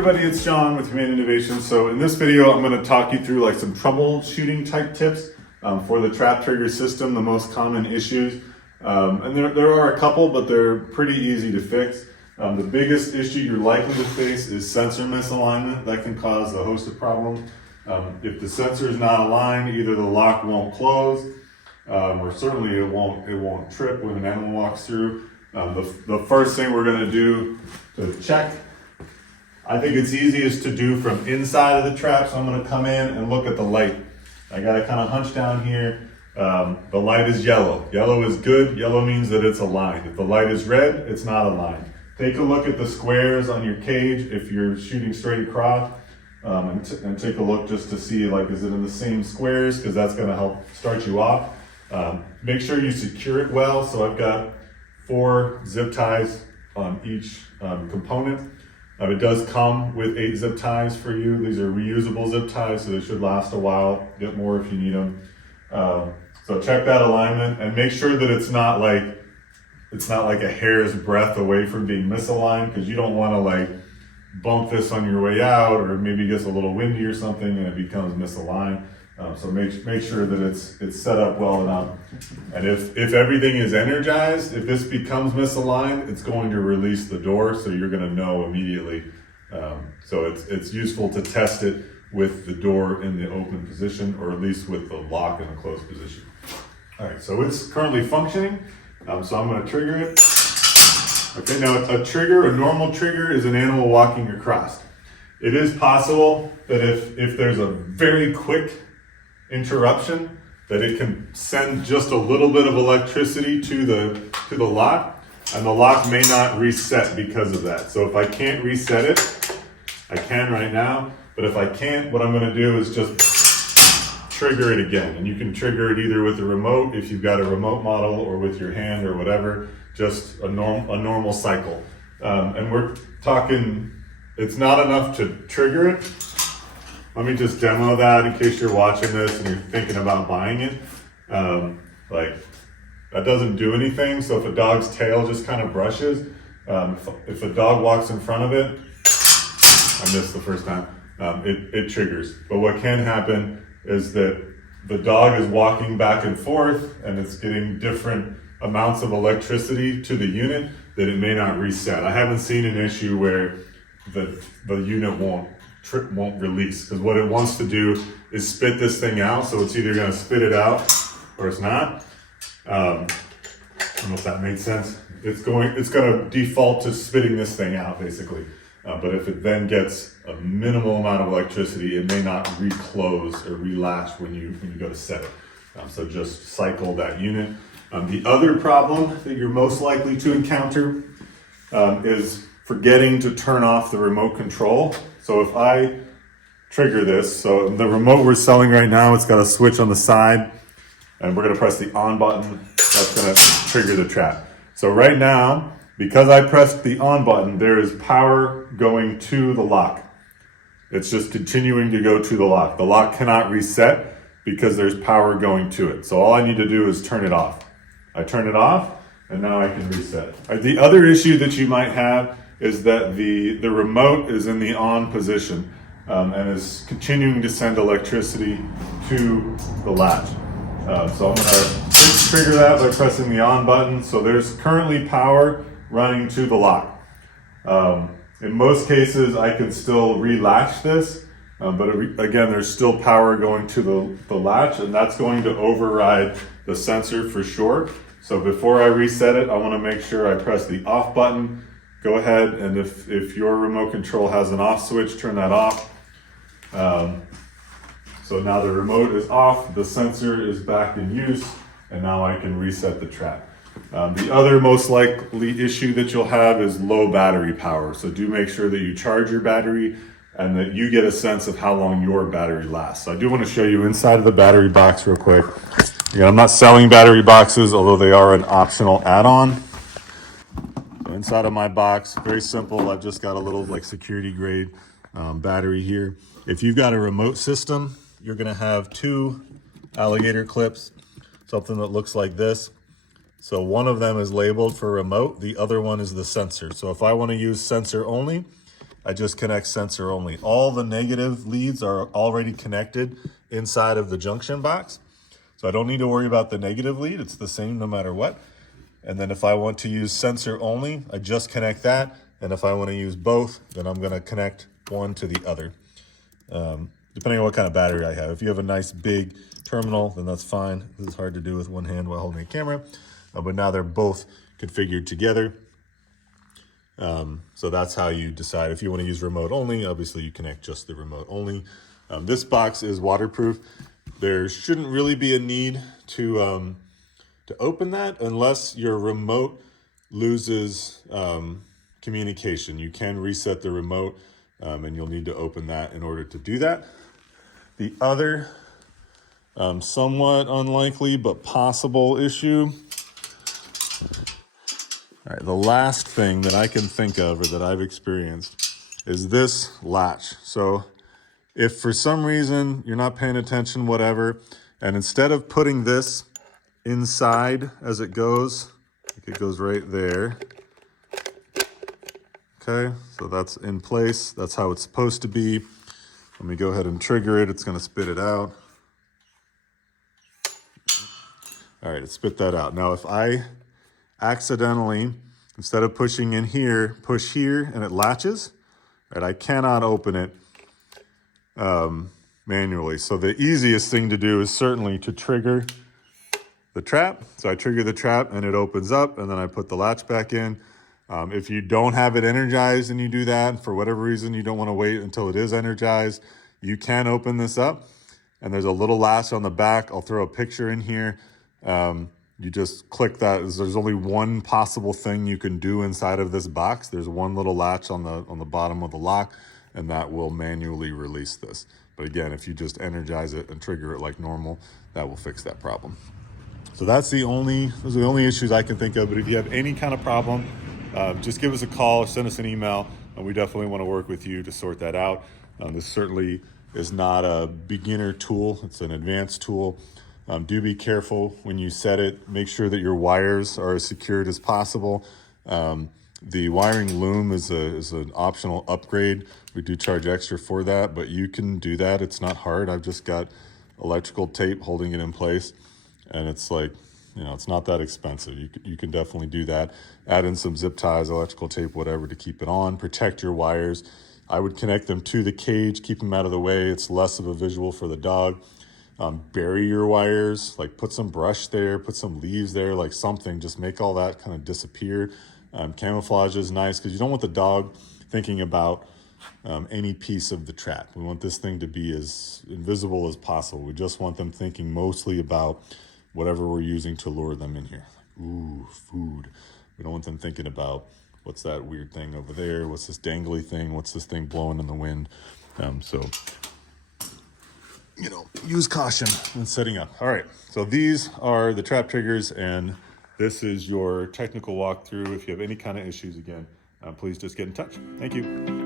everybody, it's John with Humane Innovations. So in this video, I'm going to talk you through like some troubleshooting type tips for the trap trigger system, the most common issues. And there are a couple, but they're pretty easy to fix. The biggest issue you're likely to face is sensor misalignment. That can cause a host of problems. If the sensor is not aligned, either the lock won't close, or certainly it won't trip when an animal walks through. The first thing we're going to do to check, I think it's easiest to do from inside of the trap. So I'm going to come in and look at the light. I got to kind of hunch down here. The light is yellow. Yellow is good. Yellow means that it's aligned. If the light is red, it's not aligned. Take a look at the squares on your cage if you're shooting straight across, and take a look just to see, like, is it in the same squares, because that's going to help start you off. Make sure you secure it well. So I've got 4 zip ties on each component. It does come with 8 zip ties for you. These are reusable zip ties, so they should last a while. Get more if you need them. So check that alignment and make sure that it's not like a hair's breadth away from being misaligned, because you don't want to like bump this on your way out, or maybe it gets a little windy or something and it becomes misaligned. So make sure that it's set up well enough. And if everything is energized, if this becomes misaligned, it's going to release the door, so you're going to know immediately. So it's useful to test it with the door in the open position, or at least with the lock in the closed position. All right, so it's currently functioning. So I'm going to trigger it. Okay, now a normal trigger is an animal walking across. It is possible that if there's a very quick interruption, that it can send just a little bit of electricity to the lock, and the lock may not reset because of that. So if I can't reset it, I can right now, but if I can't, what I'm going to do is just trigger it again. And you can trigger it either with the remote, if you've got a remote model, or with your hand or whatever, just a normal cycle. And we're talking, it's not enough to trigger it. Let me just demo that in case you're watching this and you're thinking about buying it. Like, that doesn't do anything. So if a dog's tail just kind of brushes, if a dog walks in front of it, I missed the first time, it triggers. But what can happen is that the dog is walking back and forth and it's getting different amounts of electricity to the unit that it may not reset. I haven't seen an issue where the unit won't release, because what it wants to do is spit this thing out. So it's either going to spit it out or it's not. I don't know if that made sense. It's going to default to spitting this thing out, basically. But if it then gets a minimal amount of electricity, it may not reclose or relatch when you go to set it. So just cycle that unit. The other problem that you're most likely to encounter is forgetting to turn off the remote control. So if I trigger this, so the remote we're selling right now, it's got a switch on the side, and we're going to press the on button. That's going to trigger the trap. So right now, because I pressed the on button, there is power going to the lock. It's just continuing to go to the lock. The lock cannot reset because there's power going to it. So all I need to do is turn it off. I turn it off, and now I can reset it. The other issue that you might have is that the remote is in the on position, and is continuing to send electricity to the latch. So I'm going to trigger that by pressing the on button. So there's currently power running to the lock. In most cases, I could still relatch this, but again, there's still power going to the latch, and that's going to override the sensor for sure. So before I reset it, I want to make sure I press the off button. Go ahead, and if your remote control has an off switch, turn that off. So now the remote is off, the sensor is back in use, and now I can reset the trap. The other most likely issue that you'll have is low battery power. So do make sure that you charge your battery and that you get a sense of how long your battery lasts. So I do want to show you inside of the battery box real quick. Again, I'm not selling battery boxes, although they are an optional add-on. Inside of my box, very simple. I've just got a little like security grade battery here. If you've got a remote system, you're going to have 2 alligator clips, something that looks like this. So one of them is labeled for remote, the other one is the sensor. So if I want to use sensor only, I just connect sensor only. All the negative leads are already connected inside of the junction box. So I don't need to worry about the negative lead. It's the same no matter what. And then if I want to use sensor only, I just connect that. And if I want to use both, then I'm going to connect one to the other. Depending on what kind of battery I have. If you have a nice big terminal, then that's fine. This is hard to do with one hand while holding a camera. But now they're both configured together. So that's how you decide. If you want to use remote only, obviously you connect just the remote only. This box is waterproof. There shouldn't really be a need to open that unless your remote loses communication. You can reset the remote and you'll need to open that in order to do that. The other somewhat unlikely but possible issue. All right, the last thing that I can think of or that I've experienced is this latch. So if for some reason you're not paying attention, whatever, and instead of putting this inside as it goes, like it goes right there. Okay, so that's in place. That's how it's supposed to be. Let me go ahead and trigger it. It's going to spit it out. All right, it spit that out. Now, if I accidentally, instead of pushing in here, push here and it latches, right, I cannot open it manually. So the easiest thing to do is certainly to trigger the trap. So I trigger the trap and it opens up, and then I put the latch back in. If you don't have it energized and you do that, for whatever reason, you don't want to wait until it is energized, you can open this up. And there's a little latch on the back. I'll throw a picture in here. You just click that. There's only one possible thing you can do inside of this box. There's one little latch on the bottom of the lock, and that will manually release this. But again, if you just energize it and trigger it like normal, that will fix that problem. So those are the only issues I can think of. But if you have any kind of problem, just give us a call or send us an email, and we definitely want to work with you to sort that out. This certainly is not a beginner tool. It's an advanced tool. Do be careful when you set it. Make sure that your wires are as secured as possible. The wiring loom is an optional upgrade. We do charge extra for that, but you can do that. It's not hard. I've just got electrical tape holding it in place, and it's like, it's not that expensive. You can definitely do that. Add in some zip ties, electrical tape, whatever, to keep it on. Protect your wires. I would connect them to the cage, keep them out of the way. It's less of a visual for the dog. Bury your wires, like put some brush there, put some leaves there, like something, just make all that kind of disappear. Camouflage is nice because you don't want the dog thinking about any piece of the trap. We want this thing to be as invisible as possible. We just want them thinking mostly about whatever we're using to lure them in here. Ooh, food. We don't want them thinking about what's that weird thing over there? What's this dangly thing? What's this thing blowing in the wind? So use caution when setting up. All right, so these are the trap triggers, and this is your technical walkthrough. If you have any kind of issues, again, please just get in touch. Thank you.